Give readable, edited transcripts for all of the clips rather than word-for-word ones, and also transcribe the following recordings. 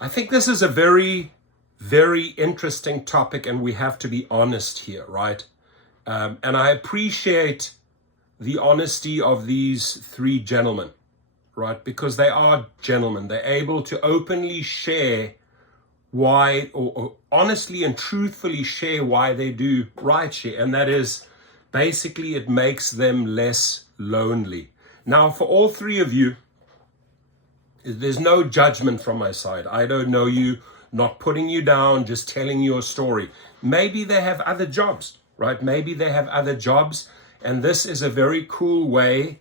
I think this is a very, very interesting topic, and we have to be honest here, right? And I appreciate the honesty of these three gentlemen, right? Because they are gentlemen. They're able to openly share why, or honestly and truthfully share why they do rideshare. And that is basically it makes them less lonely. Now, for all three of you, there's no judgment from my side. I don't know you, not putting you down, just telling you a story. Maybe they have other jobs, right? Maybe they have other jobs, and this is a very cool way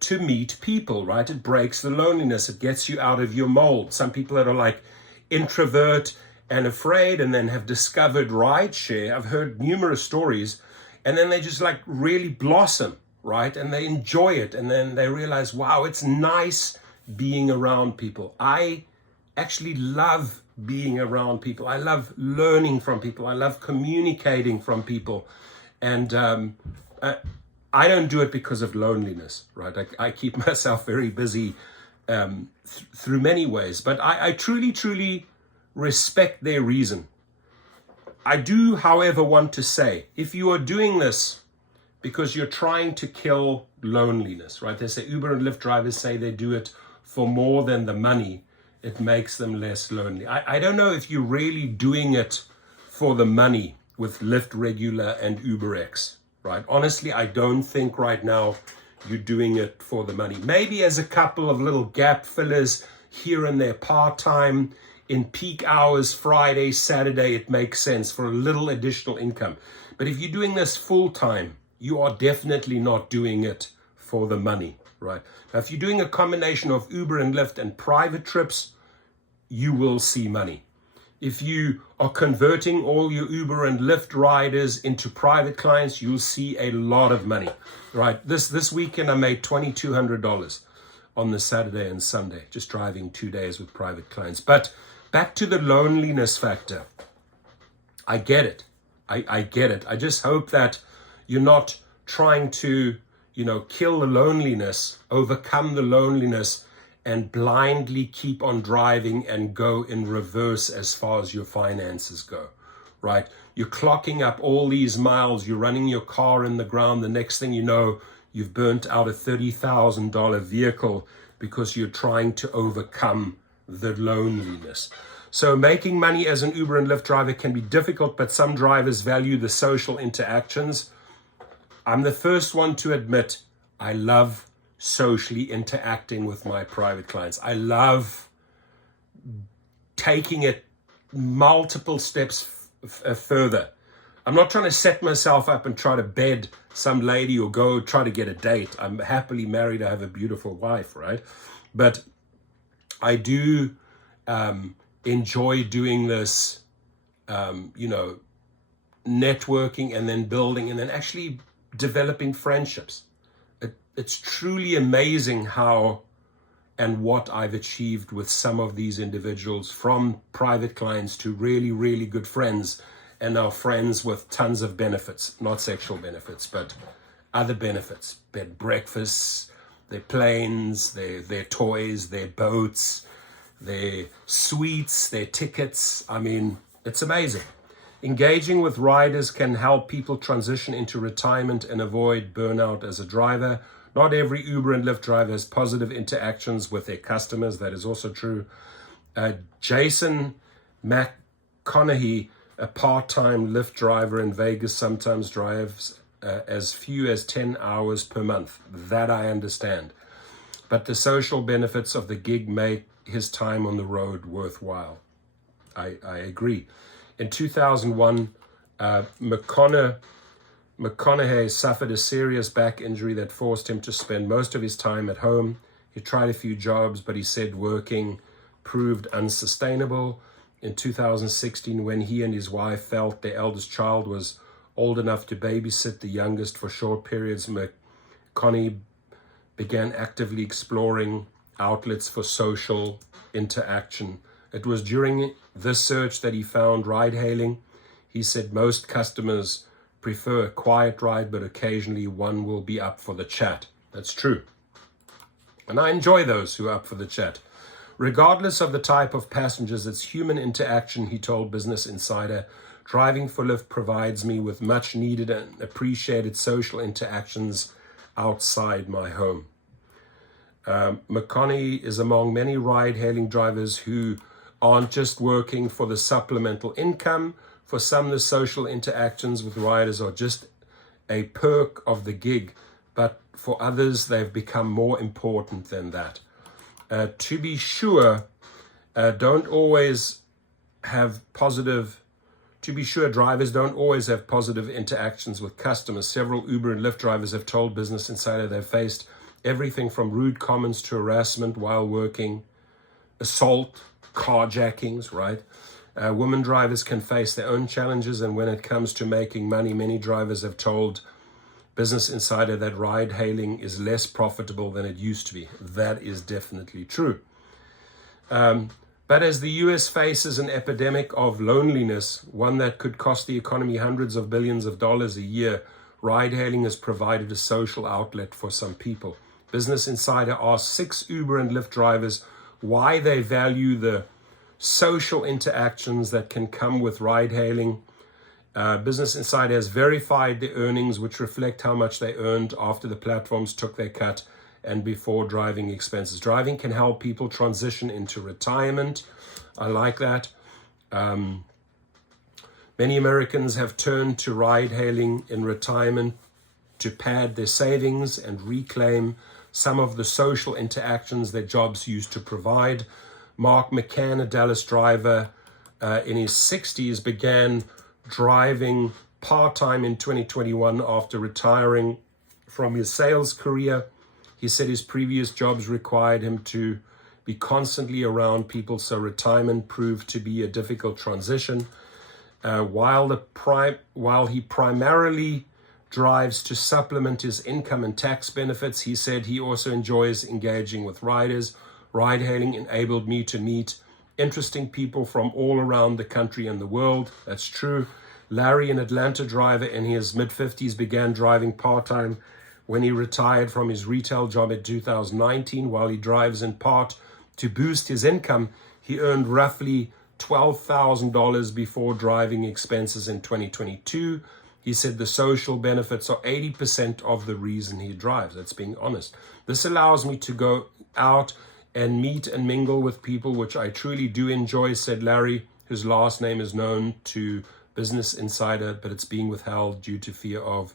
to meet people, right? It breaks the loneliness. It gets you out of your mold. Some people that are like introvert and afraid and then have discovered rideshare. I've heard numerous stories, and then they just like really blossom, right? And they enjoy it, and then they realize, wow, it's nice being around people. I actually love being around people. I love learning from people. I love communicating from people. And I don't do it because of loneliness, right? I keep myself very busy through many ways, but I truly, truly respect their reason. I do, however, want to say, if you are doing this because you're trying to kill loneliness, right? They say Uber and Lyft drivers say they do it for more than the money. It makes them less lonely. I don't know if you're really doing it for the money with Lyft Regular and UberX, right? Honestly, I don't think right now you're doing it for the money. Maybe as a couple of little gap fillers here and there, part-time, in peak hours, Friday, Saturday, it makes sense for a little additional income. But if you're doing this full-time, you are definitely not doing it for the money, right? Now, if you're doing a combination of Uber and Lyft and private trips, you will see money. If you are converting all your Uber and Lyft riders into private clients, you'll see a lot of money, right? This weekend, I made $2,200 on the Saturday and Sunday, just driving 2 days with private clients. But back to the loneliness factor. I get it. I get it. I just hope that you're not trying to, kill the loneliness, overcome the loneliness, and blindly keep on driving and go in reverse as far as your finances go, right? You're clocking up all these miles, you're running your car in the ground. The next thing you know, you've burnt out a $30,000 vehicle because you're trying to overcome the loneliness. So making money as an Uber and Lyft driver can be difficult, but some drivers value the social interactions. I'm the first one to admit I love socially interacting with my private clients. I love taking it multiple steps further. I'm not trying to set myself up and try to bed some lady or go try to get a date. I'm happily married. I have a beautiful wife, right? But I do enjoy doing this, networking and then building and then actually developing friendships. It's truly amazing how and what I've achieved with some of these individuals, from private clients to really, really good friends, and now friends with tons of benefits, not sexual benefits, but other benefits, bed breakfasts, their planes, their toys, their boats, their suites, their tickets. I mean, it's amazing. Engaging with riders can help people transition into retirement and avoid burnout as a driver. Not every Uber and Lyft driver has positive interactions with their customers. That is also true. Jason McConaughey, a part-time Lyft driver in Vegas, sometimes drives as few as 10 hours per month. That I understand. But the social benefits of the gig make his time on the road worthwhile. I agree. In 2001, McConaughey suffered a serious back injury that forced him to spend most of his time at home. He tried a few jobs, but he said working proved unsustainable. In 2016, when he and his wife felt their eldest child was old enough to babysit the youngest for short periods, McConaughey began actively exploring outlets for social interaction. It was during this search that he found ride-hailing. He said most customers prefer a quiet ride, but occasionally one will be up for the chat. That's true. And I enjoy those who are up for the chat. Regardless of the type of passengers, it's human interaction, he told Business Insider. Driving for Lyft provides me with much needed and appreciated social interactions outside my home. McConney is among many ride-hailing drivers who aren't just working for the supplemental income. For some, the social interactions with riders are just a perk of the gig, but for others, they've become more important than that. To be sure, drivers don't always have positive interactions with customers. Several Uber and Lyft drivers have told Business Insider they've faced everything from rude comments to harassment while working, assault, carjackings, right? Women drivers can face their own challenges, and when it comes to making money, many drivers have told Business Insider that ride-hailing is less profitable than it used to be. That is definitely true. But as the US faces an epidemic of loneliness, one that could cost the economy hundreds of billions of dollars a year, ride-hailing has provided a social outlet for some people. Business Insider asked 6 Uber and Lyft drivers why they value the social interactions that can come with ride-hailing. Business Insider has verified the earnings, which reflect how much they earned after the platforms took their cut and before driving expenses. Driving can help people transition into retirement. I like that. Many Americans have turned to ride-hailing in retirement to pad their savings and reclaim some of the social interactions their jobs used to provide. Mark McCann, a Dallas driver in his 60s, began driving part-time in 2021 after retiring from his sales career. He said his previous jobs required him to be constantly around people, so retirement proved to be a difficult transition. While he primarily drives to supplement his income and tax benefits, he said he also enjoys engaging with riders. Ride-hailing enabled me to meet interesting people from all around the country and the world. That's true. Larry, an Atlanta driver in his mid-50s, began driving part-time when he retired from his retail job in 2019. While he drives in part to boost his income, he earned roughly $12,000 before driving expenses in 2022. He said the social benefits are 80% of the reason he drives. That's being honest. This allows me to go out and meet and mingle with people, which I truly do enjoy, said Larry, whose last name is known to Business Insider, but it's being withheld due to fear of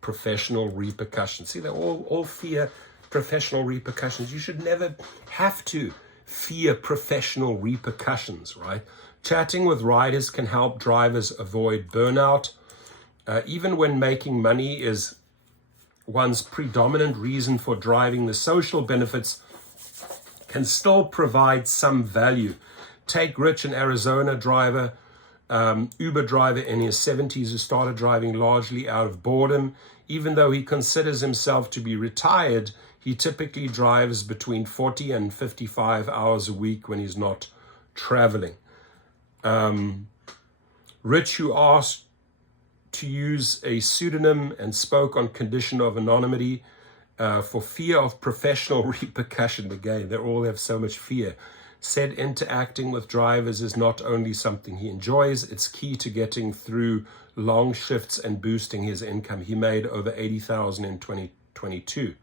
professional repercussions. See, they all fear professional repercussions. You should never have to fear professional repercussions, right? Chatting with riders can help drivers avoid burnout. Even when making money is one's predominant reason for driving, the social benefits can still provide some value. Take Rich, an Arizona driver, Uber driver in his 70s who started driving largely out of boredom. Even though he considers himself to be retired, he typically drives between 40 and 55 hours a week when he's not traveling. Rich, who asked to use a pseudonym and spoke on condition of anonymity for fear of professional repercussion. Again, they all have so much fear. Said interacting with drivers is not only something he enjoys, it's key to getting through long shifts and boosting his income. He made over $80,000 in 2022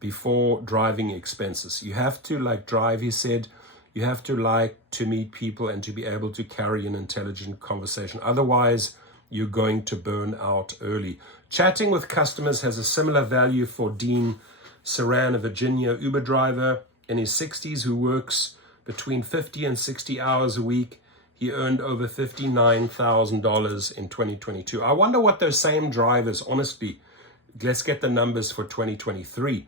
before driving expenses. You have to drive, he said. You have to like to meet people and to be able to carry an intelligent conversation. Otherwise, you're going to burn out early. Chatting with customers has a similar value for Dean Saran, a Virginia Uber driver in his 60s who works between 50 and 60 hours a week. He earned over $59,000 in 2022. I wonder what those same drivers, honestly, let's get the numbers for 2023.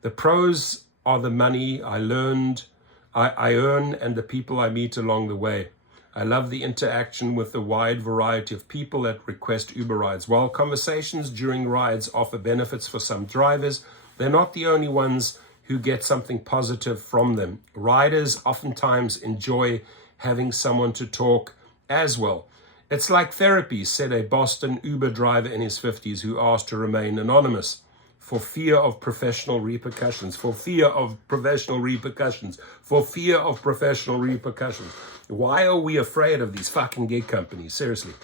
The pros are the money I earn and the people I meet along the way. I love the interaction with the wide variety of people that request Uber rides. While conversations during rides offer benefits for some drivers, they're not the only ones who get something positive from them. Riders oftentimes enjoy having someone to talk as well. It's like therapy, said a Boston Uber driver in his 50s who asked to remain anonymous. for fear of professional repercussions, for fear of professional repercussions, for fear of professional repercussions. Why are we afraid of these fucking gig companies? Seriously.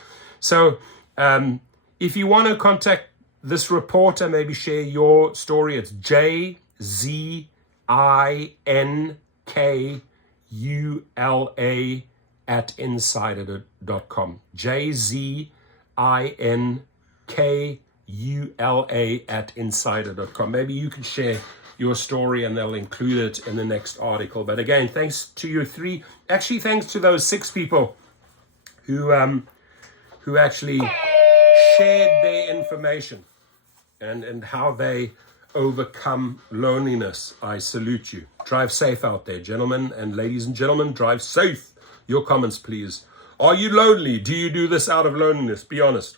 So if you want to contact this reporter, maybe share your story, it's JZINKULA@insider.com. JZINKULA@insider.com. Maybe you can share your story and they'll include it in the next article. But again, thanks to you three. Actually, thanks to those 6 people who actually shared their information and how they overcome loneliness. I salute you. Drive safe out there, gentlemen and ladies and gentlemen. Drive safe. Your comments, please. Are you lonely? Do you do this out of loneliness? Be honest.